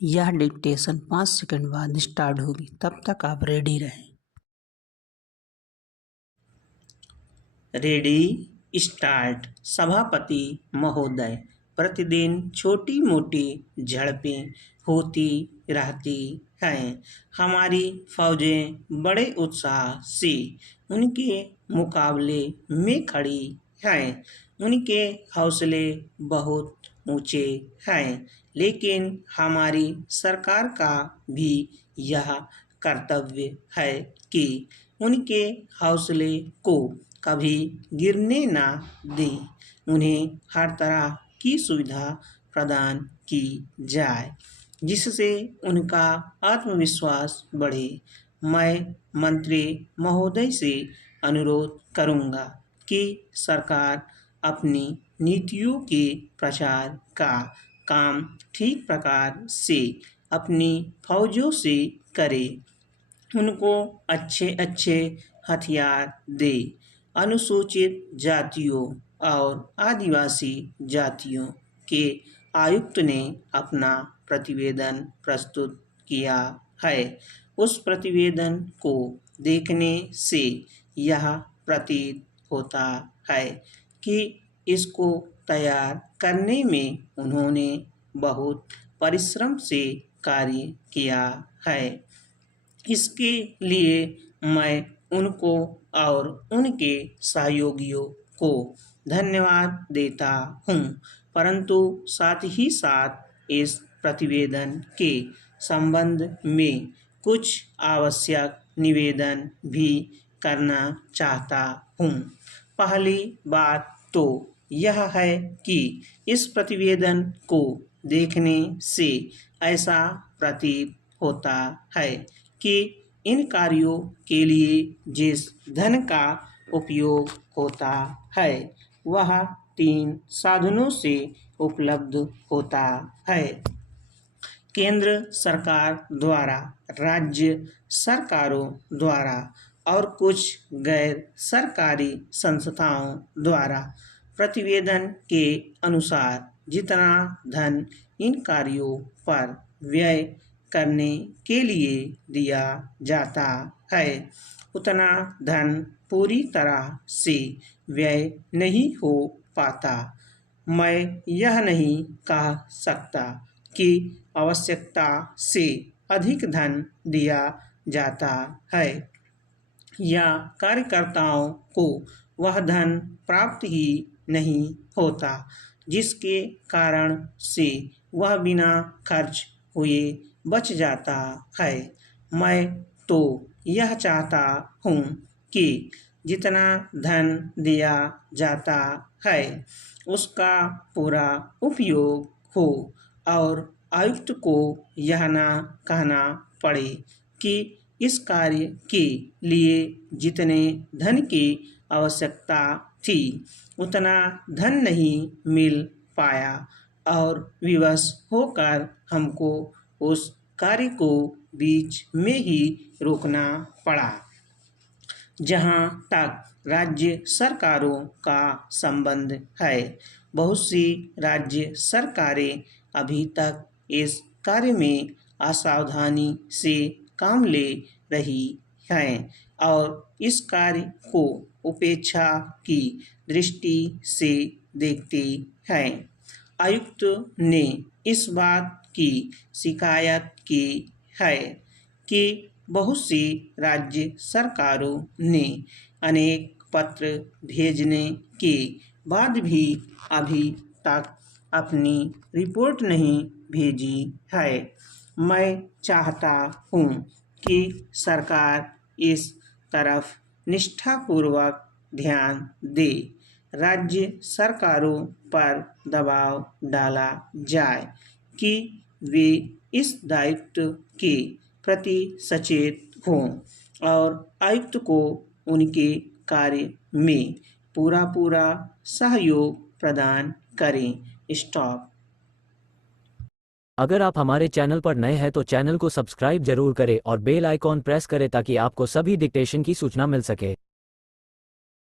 यह dictation 5 second बाद start होगी, तब तक आप रेडी रहें। Ready start. सभापति महोदय, प्रतिदिन छोटी मोटी झड़पें होती रहती हैं। हमारी फौजें बड़े उत्साह से उनके मुकाबले में खड़ी हैं। उनके हौसले बहुत ऊंचे हैं, लेकिन हमारी सरकार का भी यह कर्तव्य है कि उनके हौसले को कभी गिरने ना दें। उन्हें हर तरह की सुविधा प्रदान की जाए, जिससे उनका आत्मविश्वास बढ़े। मैं मंत्री महोदय से अनुरोध करूंगा कि सरकार अपनी नीतियों के प्रचार का काम ठीक प्रकार से अपनी फौजों से करे। उनको अच्छे अच्छे हथियार दे। अनुसूचित जातियों और आदिवासी जातियों के आयुक्त ने अपना प्रतिवेदन प्रस्तुत किया है। उस प्रतिवेदन को देखने से यह प्रतीत होता है कि इसको तैयार करने में उन्होंने बहुत परिश्रम से कार्य किया है। इसके लिए मैं उनको और उनके सहयोगियों को धन्यवाद देता हूँ, परंतु साथ ही साथ इस प्रतिवेदन के संबंध में कुछ आवश्यक निवेदन भी करना चाहता हूँ। पहली बात तो यह है कि इस प्रतिवेदन को देखने से ऐसा प्रतीत होता है कि इन कार्यों के लिए जिस धन का उपयोग होता है वह 3 साधनों से उपलब्ध होता है। केंद्र सरकार द्वारा, राज्य सरकारों द्वारा और कुछ गैर सरकारी संस्थाओं द्वारा। प्रतिवेदन के अनुसार जितना धन इन कार्यों पर व्यय करने के लिए दिया जाता है, उतना धन पूरी तरह से व्यय नहीं हो पाता। मैं यह नहीं कह सकता कि आवश्यकता से अधिक धन दिया जाता है या कार्यकर्ताओं को वह धन प्राप्त ही नहीं होता, जिसके कारण से वह बिना खर्च हुए बच जाता है। मैं तो यह चाहता हूँ कि जितना धन दिया जाता है उसका पूरा उपयोग हो और आयुक्त को यह ना कहना पड़े कि इस कार्य के लिए जितने धन की आवश्यकता थी उतना धन नहीं मिल पाया और विवश होकर हमको उस कार्य को बीच में ही रोकना पड़ा। जहाँ तक राज्य सरकारों का संबंध है, बहुत सी राज्य सरकारें अभी तक इस कार्य में असावधानी से काम ले रही हैं और इस कार्य को उपेक्षा की दृष्टि से देखती हैं। आयुक्त ने इस बात की शिकायत की है कि बहुत सी राज्य सरकारों ने अनेक पत्र भेजने के बाद भी अभी तक अपनी रिपोर्ट नहीं भेजी है। मैं चाहता हूँ कि सरकार इस तरफ निष्ठापूर्वक ध्यान दे। राज्य सरकारों पर दबाव डाला जाए कि वे इस दायित्व के प्रति सचेत हों और आयुक्त को उनके कार्य में पूरा सहयोग प्रदान करें। स्टॉप। अगर आप हमारे चैनल पर नए हैं तो चैनल को सब्सक्राइब जरूर करें और बेल आइकॉन प्रेस करें ताकि आपको सभी डिक्टेशन की सूचना मिल सके।